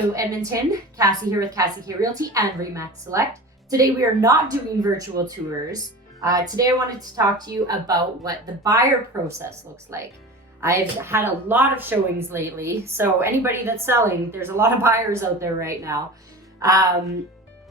Hello Edmonton, Cassie here with Cassie K Realty and Remax Select. Today we are not doing virtual tours. Today I wanted to talk to you about what the buyer process looks like. I've had a lot of showings lately, so anybody that's selling, there's a lot of buyers out there right now. I've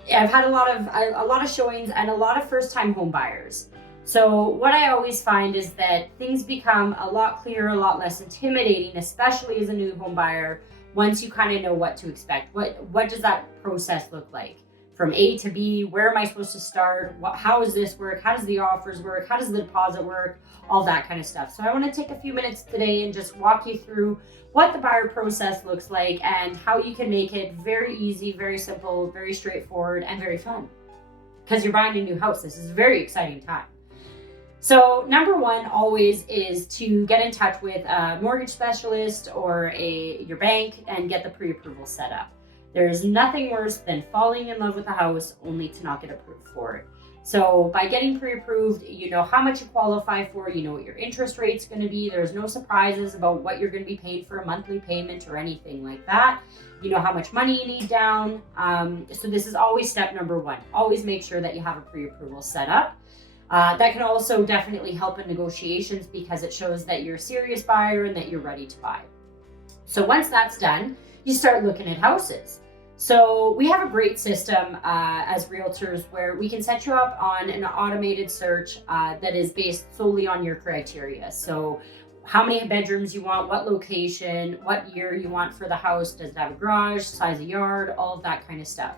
had a lot of showings and a lot of first-time home buyers. So what I always find is that things become a lot clearer, a lot less intimidating, especially as a new home buyer, once you kind of know what to expect. What does that process look like? From A to B, where am I supposed to start? How does this work? How does the offers work? How does the deposit work? All that kind of stuff. So I want to take a few minutes today and just walk you through what the buyer process looks like and how you can make it very easy, very simple, very straightforward, and very fun. Because you're buying a new house. This is a very exciting time. So number one always is to get in touch with a mortgage specialist or your bank and get the pre-approval set up. There's nothing worse than falling in love with a house only to not get approved for it. So by getting pre-approved, you know how much you qualify for, you know what your interest rate's going to be. There's no surprises about what you're going to be paying for a monthly payment or anything like that. You know how much money you need down. So this is always step number one. Always make sure that you have a pre-approval set up. That can also definitely help in negotiations because it shows that you're a serious buyer and that you're ready to buy. So once that's done, you start looking at houses. So we have a great system as realtors where we can set you up on an automated search that is based solely on your criteria. So how many bedrooms you want, what location, what year you want for the house, does it have a garage, size of yard, all of that kind of stuff.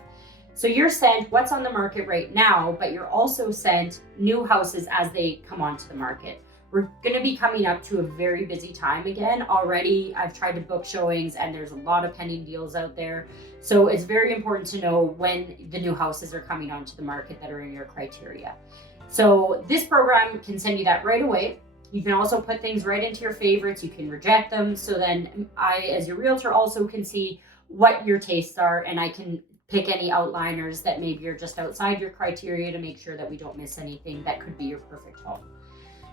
So you're sent what's on the market right now, but you're also sent new houses as they come onto the market. We're going to be coming up to a very busy time again. Already, I've tried to book showings and there's a lot of pending deals out there. So it's very important to know when the new houses are coming onto the market that are in your criteria. So this program can send you that right away. You can also put things right into your favorites. You can reject them. So then I, as your realtor, also can see what your tastes are, and I can pick any outliners that maybe are just outside your criteria to make sure that we don't miss anything that could be your perfect home.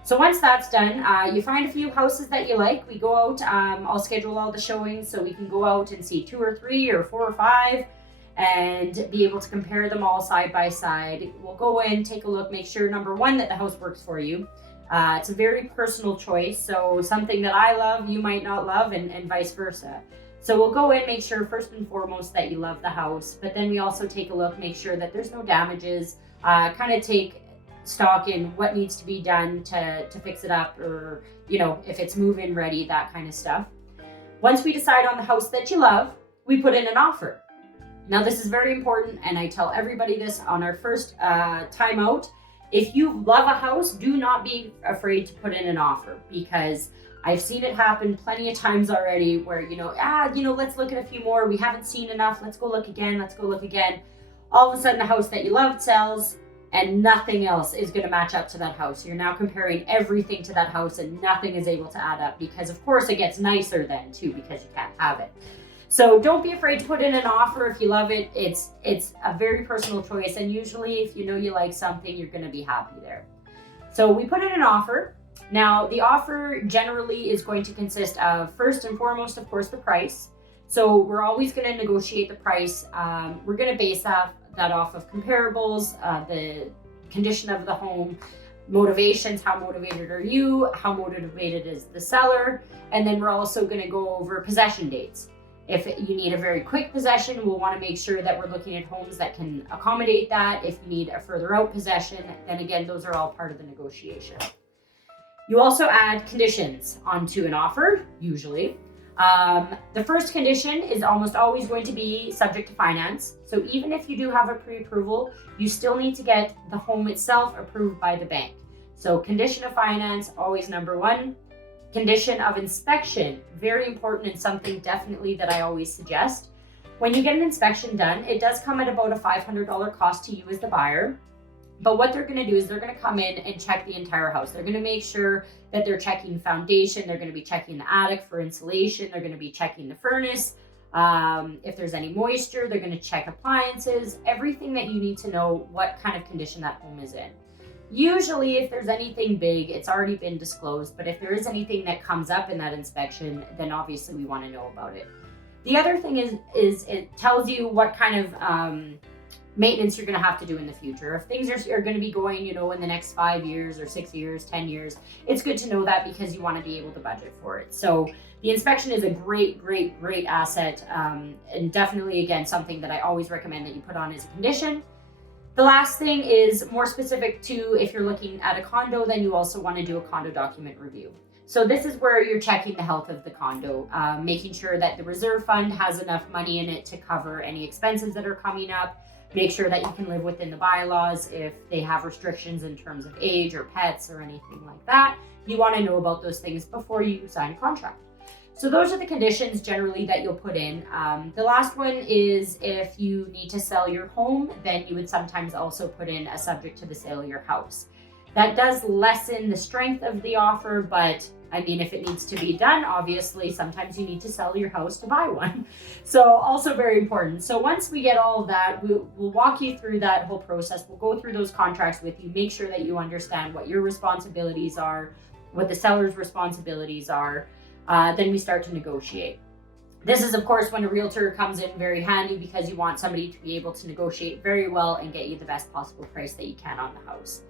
So once that's done, you find a few houses that you like. We go out, I'll schedule all the showings so we can go out and see 2 or 3 or 4 or 5 and be able to compare them all side by side. We'll go in, take a look, make sure, number one, that the house works for you. It's a very personal choice, so something that I love, you might not love, and vice versa. So we'll go in, make sure first and foremost that you love the house, but then we also take a look, make sure that there's no damages, kind of take stock in what needs to be done to fix it up, or, you know, if it's move-in ready, that kind of stuff. Once we decide on the house that you love, we put in an offer. Now this is very important, and I tell everybody this on our first time out. If you love a house, do not be afraid to put in an offer, because I've seen it happen plenty of times already where, let's look at a few more. We haven't seen enough. Let's go look again. Let's go look again. All of a sudden, the house that you loved sells and nothing else is going to match up to that house. You're now comparing everything to that house and nothing is able to add up because, of course, it gets nicer then too because you can't have it. So don't be afraid to put in an offer if you love it. It's a very personal choice. And usually if you know you like something, you're going to be happy there. So we put in an offer. Now, the offer generally is going to consist of, first and foremost, of course, the price. So we're always going to negotiate the price. We're going to base that off of comparables, the condition of the home, motivations, how motivated are you, how motivated is the seller, and then we're also going to go over possession dates. If you need a very quick possession, we'll want to make sure that we're looking at homes that can accommodate that. If you need a further out possession, then again, those are all part of the negotiation. You also add conditions onto an offer, usually. The first condition is almost always going to be subject to finance. So even if you do have a pre-approval, you still need to get the home itself approved by the bank. So condition of finance, always number one. Condition of inspection, very important and something definitely that I always suggest. When you get an inspection done, it does come at about a $500 cost to you as the buyer. But what they're going to do is they're going to come in and check the entire house. They're going to make sure that they're checking foundation. They're going to be checking the attic for insulation. They're going to be checking the furnace. If there's any moisture, they're going to check appliances, everything that you need to know what kind of condition that home is in. Usually, if there's anything big, it's already been disclosed. But if there is anything that comes up in that inspection, then obviously we want to know about it. The other thing is it tells you what kind of maintenance you're going to have to do in the future. If things are going to be going, in the next 5 years or 6 years, 10 years, it's good to know that because you want to be able to budget for it. So the inspection is a great asset, and definitely, again, something that I always recommend that you put on as a condition. The last thing is more specific to if you're looking at a condo, then you also want to do a condo document review. So this is where you're checking the health of the condo, making sure that the reserve fund has enough money in it to cover any expenses that are coming up. Make sure that you can live within the bylaws if they have restrictions in terms of age or pets or anything like that. You want to know about those things before you sign a contract. So those are the conditions generally that you'll put in. The last one is if you need to sell your home, then you would sometimes also put in a subject to the sale of your house. That does lessen the strength of the offer, but I mean, if it needs to be done, obviously, sometimes you need to sell your house to buy one. So also very important. So once we get all of that, we'll walk you through that whole process. We'll go through those contracts with you, make sure that you understand what your responsibilities are, what the seller's responsibilities are. Then we start to negotiate. This is, of course, when a realtor comes in very handy because you want somebody to be able to negotiate very well and get you the best possible price that you can on the house.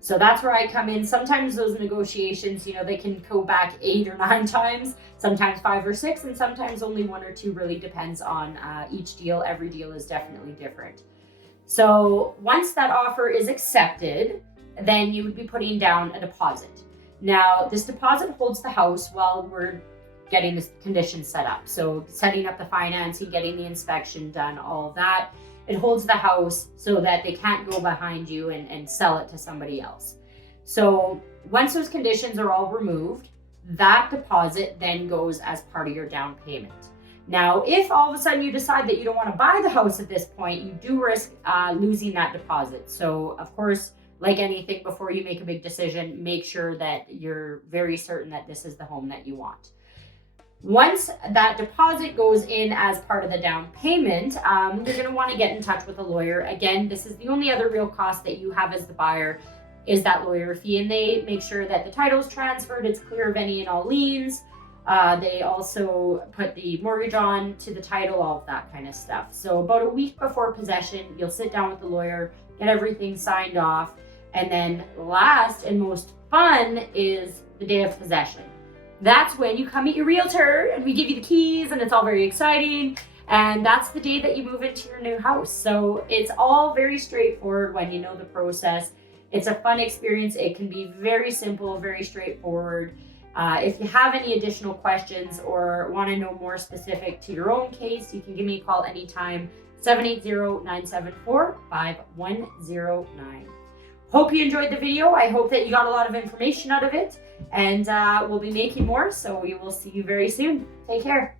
So that's where I come in. Sometimes those negotiations, they can go back 8 or 9 times, sometimes 5 or 6, and sometimes only 1 or 2, really depends on each deal. Every deal is definitely different. So once that offer is accepted, then you would be putting down a deposit. Now, this deposit holds the house while we're getting the conditions set up. So setting up the financing, getting the inspection done, all of that. It holds the house so that they can't go behind you and sell it to somebody else. So once those conditions are all removed, that deposit then goes as part of your down payment. Now, if all of a sudden you decide that you don't want to buy the house at this point, you do risk losing that deposit. So of course, like anything, before you make a big decision, make sure that you're very certain that this is the home that you want. Once that deposit goes in as part of the down payment, you're going to want to get in touch with a lawyer. Again, this is the only other real cost that you have as the buyer is that lawyer fee, and they make sure that the title's transferred, it's clear of any and all liens. They also put the mortgage on to the title, all of that kind of stuff. So about a week before possession, you'll sit down with the lawyer, get everything signed off, and then last and most fun is the day of possession. That's when you come meet your realtor and we give you the keys and it's all very exciting. And that's the day that you move into your new house. So it's all very straightforward when you know the process. It's a fun experience. It can be very simple, very straightforward. If you have any additional questions or want to know more specific to your own case, you can give me a call anytime, 780-974-5109. Hope you enjoyed the video. I hope that you got a lot of information out of it, and we'll be making more, so we will see you very soon. Take care.